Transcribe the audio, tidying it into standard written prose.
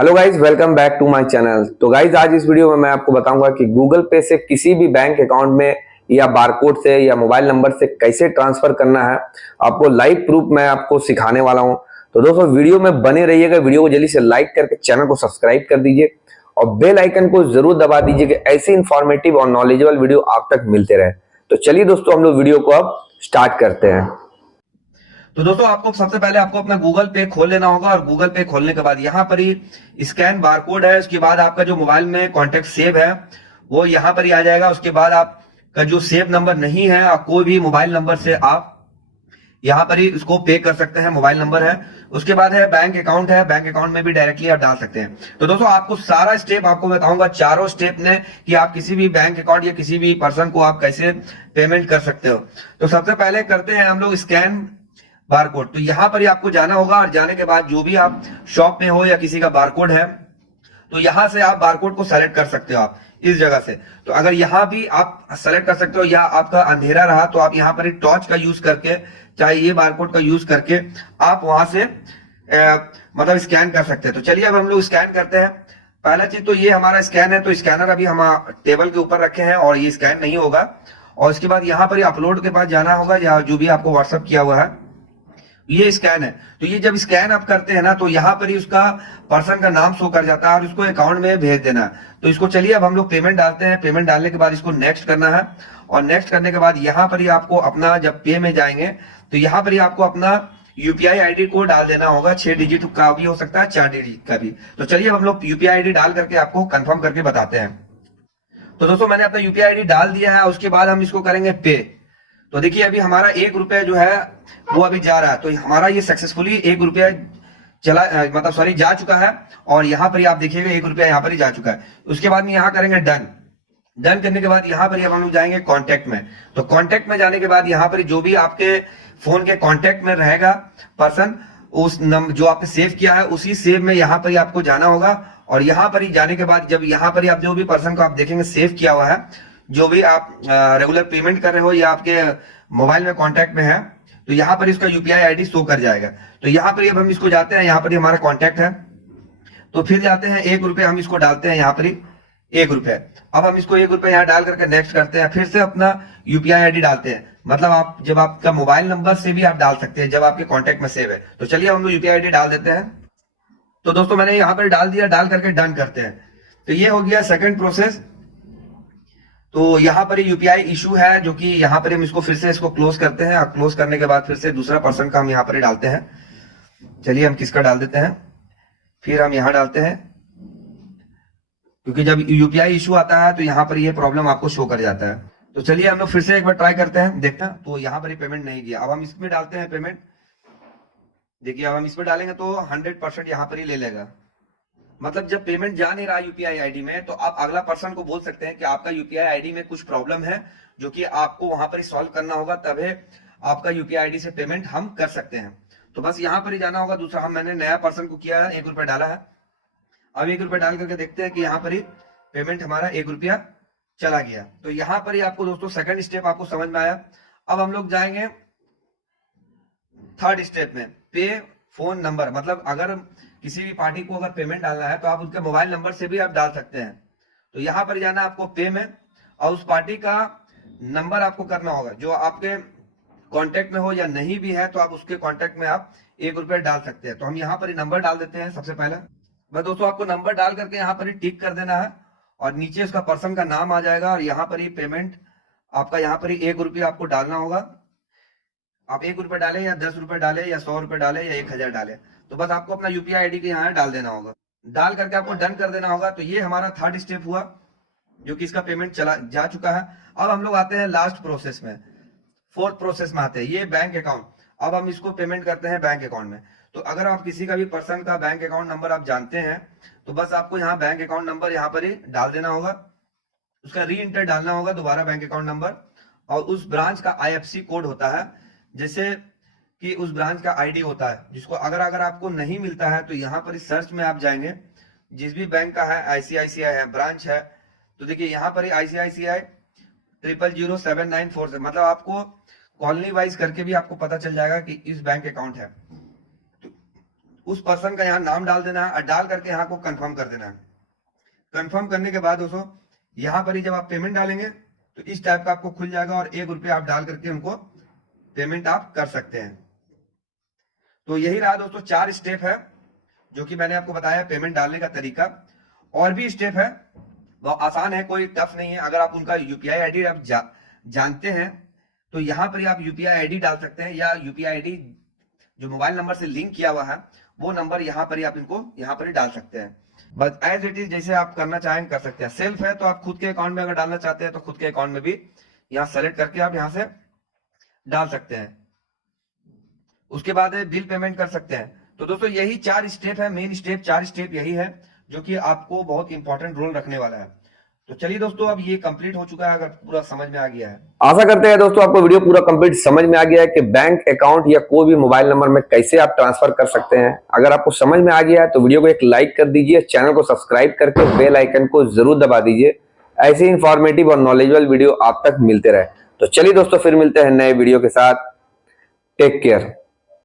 Hello guys, welcome back to my channel. तो guys आज इस वीडियो में मैं आपको बताऊंगा कि गूगल पे से किसी भी बैंक अकाउंट में या बारकोड से या मोबाइल नंबर से कैसे ट्रांसफर करना है। आपको लाइव प्रूफ मैं आपको सिखाने वाला हूं। तो दोस्तों वीडियो में बने रहिएगा। वीडियो को जल्दी से लाइक करके चैनल को सब्सक्राइब कर दीजिए और बेल आइकन को जरूर दबा दीजिए कि ऐसी इंफॉर्मेटिव और नॉलेजेबल वीडियो आप तक मिलते रहे। तो चलिए दोस्तों, हम लोग वीडियो को अब स्टार्ट करते हैं। तो दोस्तों आपको सबसे पहले आपको अपना गूगल पे खोल लेना होगा और गूगल पे खोलने के बाद यहाँ पर ही स्कैन बारकोड है। उसके बाद आपका जो मोबाइल में कॉन्टेक्ट सेव है वो यहाँ पर ही आ जाएगा। उसके बाद आपका जो सेव नंबर नहीं है, आप कोई भी मोबाइल नंबर से आप यहाँ पर ही इसको पे कर सकते हैं, मोबाइल नंबर है। उसके बाद है बैंक अकाउंट है, बैंक अकाउंट में भी डायरेक्टली आप डाल सकते हैं। तो दोस्तों आपको सारा स्टेप आपको बताऊंगा, चारों स्टेप ने कि आप किसी भी बैंक अकाउंट या किसी भी पर्सन को आप कैसे पेमेंट कर सकते हो। तो सबसे पहले करते हैं हम लोग स्कैन बारकोड। तो यहां पर ही आपको जाना होगा और जाने के बाद जो भी आप शॉप में हो या किसी का बारकोड है तो यहां से आप बारकोड को सेलेक्ट कर सकते हो। आप इस जगह से तो अगर यहां भी आप सेलेक्ट कर सकते हो या आपका अंधेरा रहा तो आप यहां पर ही टॉर्च का यूज करके, चाहे ये बारकोड का यूज करके आप वहां से मतलब स्कैन कर सकते हैं। तो चलिए अब हम लोग स्कैन करते हैं। पहला चीज तो ये हमारा स्कैन है, तो स्कैनर अभी हम टेबल के ऊपर रखे हैं और ये स्कैन नहीं होगा। और इसके बाद यहाँ पर ही अपलोड के पास जाना होगा या जो भी आपको व्हाट्सअप किया हुआ है ये स्कैन है। तो ये जब स्कैन आप करते हैं ना तो यहाँ पर ही उसका पर्सन का नाम शो कर जाता है और उसको अकाउंट में भेज देना है। तो इसको चलिए अब हम लोग पेमेंट डालते हैं। पेमेंट डालने के बाद इसको नेक्स्ट करना है और नेक्स्ट करने के बाद यहाँ पर ही आपको अपना, जब पे में जाएंगे तो यहाँ पर ही आपको अपना यूपीआई आईडी कोड डाल देना होगा। 6 डिजिट का भी हो सकता है, 4 डिजिट का भी। तो चलिए अब हम लोग यूपीआई आईडी डाल करके आपको कंफर्म करके बताते हैं। तो दोस्तों मैंने अपना यूपीआई आईडी डाल दिया है। उसके बाद हम इसको करेंगे पे। तो देखिए अभी हमारा 1 रुपया जो है वो अभी जा रहा है। तो हमारा ये सक्सेसफुली 1 रुपया चला, मतलब सॉरी, जा चुका है। और यहाँ पर ही आप देखिएगा 1 रुपया यहाँ पर ही जा चुका है। उसके बाद में यहाँ करेंगे डन। डन करने के बाद यहाँ पर हम लोग जाएंगे कॉन्टेक्ट में। तो कॉन्टेक्ट में जाने के बाद यहाँ पर जो भी आपके फोन के कॉन्टेक्ट में रहेगा पर्सन, उस जो आपने सेव किया है उसी सेव में यहाँ पर आपको जाना होगा। और यहाँ पर ही जाने के बाद जब यहाँ पर आप जो भी पर्सन को आप देखेंगे सेव किया हुआ है, जो भी आप रेगुलर पेमेंट कर रहे हो या आपके मोबाइल में कांटेक्ट में है, तो यहाँ पर इसका यूपीआई आईडी शो कर जाएगा। तो यहाँ पर अब हम इसको जाते हैं, यहाँ पर हमारा कांटेक्ट है तो फिर जाते हैं 1 रुपये हम इसको डालते हैं यहाँ पर ही 1 रुपये। अब हम इसको 1 रुपये यहाँ डाल करके नेक्स्ट करते हैं। फिर से अपना यूपीआई आईडी डालते हैं, मतलब आप जब आपका मोबाइल नंबर से भी आप डाल सकते हैं जब आपके कॉन्टेक्ट में सेव है। तो चलिए हम लोग यूपीआई आईडी डाल देते हैं। तो दोस्तों मैंने यहाँ पर डाल दिया, डाल करके डन करते हैं। तो ये हो गया सेकंड प्रोसेस। तो यहाँ पर यूपीआई इशू है जो कि यहाँ पर हम इसको फिर से इसको क्लोज करते हैं और क्लोज करने के बाद फिर से दूसरा पर्सन का हम यहाँ पर डालते हैं। चलिए हम किसका डाल देते हैं, फिर हम यहाँ डालते हैं, क्योंकि जब यूपीआई इशू आता है तो यहाँ पर ये प्रॉब्लम आपको शो कर जाता है। तो चलिए हम लोग फिर से एक बार ट्राई करते हैं, देखते हैं। तो यहाँ पर पेमेंट नहीं दिया, अब हम इसमें डालते हैं पेमेंट। देखिए अब हम इसमें डालेंगे तो 100% यहाँ पर ही ले लेगा। मतलब जब पेमेंट जा नहीं रहा यूपीआई आईडी में तो आप अगला पर्सन को बोल सकते हैं कि आपका यूपीआई आईडी में कुछ प्रॉब्लम है जो कि आपको वहां पर सॉल्व करना होगा, तभी आपका यूपीआई आईडी से पेमेंट हम कर सकते हैं। तो बस यहाँ पर ही जाना होगा। दूसरा मैंने नया पर्सन को किया है, 1 रुपया डाला है। अब 1 रुपया डाल करके देखते हैं कि यहाँ पर ही पेमेंट हमारा 1 रुपया चला गया। तो यहाँ पर ही आपको दोस्तों सेकंड स्टेप आपको समझ में आया। अब हम लोग जाएंगे थर्ड स्टेप में, पे फोन नंबर। मतलब अगर किसी भी पार्टी को अगर पेमेंट डालना है तो आप उनके मोबाइल नंबर से भी आप डाल सकते हैं। तो यहाँ पर जाना आपको पे में और उस पार्टी का नंबर आपको करना होगा जो आपके कांटेक्ट में हो या नहीं भी है तो आप उसके कांटेक्ट में आप 1 रुपया डाल सकते हैं। तो हम यहाँ पर नंबर डाल देते हैं सबसे पहले। बस दोस्तों आपको नंबर डाल करके यहाँ पर टिक कर देना है और नीचे उसका पर्सन का नाम आ जाएगा और यहाँ पर पेमेंट आपका यहाँ पर 1 रुपया आपको डालना होगा। आप 1 रुपया डालें या 10 रुपये डालें या 100 रुपये डालें या 1000 डालें, तो बस आपको अपना यूपीआई आईडी के यहाँ डाल देना होगा। डाल करके आपको डन कर देना होगा। तो ये हमारा थर्ड स्टेप हुआ जो कि इसका पेमेंट चला जा चुका है। अब हम लोग आते हैं लास्ट प्रोसेस में, फोर्थ प्रोसेस में आते हैं, ये बैंक अकाउंट। अब हम इसको पेमेंट करते हैं बैंक अकाउंट में। तो अगर आप किसी का भी पर्सन का बैंक अकाउंट नंबर आप जानते हैं तो बस आपको यहाँ बैंक अकाउंट नंबर यहाँ पर ही डाल देना होगा, उसका री इंटर डालना होगा दोबारा बैंक अकाउंट नंबर, और उस ब्रांच का आईएफएससी कोड होता है, जैसे कि उस ब्रांच का आईडी होता है, जिसको अगर आपको नहीं मिलता है तो यहाँ पर सर्च में आप जाएंगे, जिस भी बैंक का है, आईसीआईसीआई है ब्रांच है, तो देखिए यहाँ पर आईसीआईसीआई 000794 से, मतलब आपको कॉलोनी वाइज करके भी आपको पता चल जाएगा कि इस बैंक अकाउंट है। तो उस पर्सन का यहाँ नाम डाल देना है और डाल करके यहाँ को कंफर्म कर देना है। कंफर्म करने के बाद दोस्तों यहाँ पर ही जब आप पेमेंट डालेंगे तो इस टाइप का आपको खुल जाएगा और 1 रुपया आप डाल करके उनको पेमेंट आप कर सकते हैं। तो यही रहा दोस्तों 4 स्टेप है जो कि मैंने आपको बताया पेमेंट डालने का तरीका। और भी स्टेप है, वो आसान है, कोई टफ नहीं है। अगर आप उनका यूपीआई आईडी आप जानते हैं तो यहाँ पर आप यूपीआई आईडी डाल सकते हैं, या यूपीआई आईडी जो मोबाइल नंबर से लिंक किया हुआ है वो नंबर यहाँ पर ही आप इनको यहाँ पर ही डाल सकते हैं। बस एज इट इज जैसे आप करना चाहें कर सकते हैं। सेल्फ है तो आप खुद के अकाउंट में अगर डालना चाहते हैं तो खुद के अकाउंट में भी यहाँ सेलेक्ट करके आप यहाँ से डाल सकते हैं। उसके बाद बिल पेमेंट कर सकते हैं। तो दोस्तों यही 4 स्टेप है, मेन स्टेप 4 स्टेप यही है जो कि आपको बहुत इंपॉर्टेंट रोल रखने वाला है। तो चलिए दोस्तों अब ये कंप्लीट हो चुका है, अगर पूरा समझ में आ गया है। आशा करते हैं दोस्तों आपको वीडियो पूरा कंप्लीट समझ में आ गया है कि बैंक अकाउंट या कोई भी मोबाइल नंबर में कैसे आप ट्रांसफर कर सकते हैं। अगर आपको समझ में आ गया है तो वीडियो को एक लाइक कर दीजिए, चैनल को सब्सक्राइब करके बेल आइकन को जरूर दबा दीजिए। ऐसे इंफॉर्मेटिव और नॉलेजेबल वीडियो आप तक मिलते रहे। तो चलिए दोस्तों फिर मिलते हैं नए वीडियो के साथ। Take care.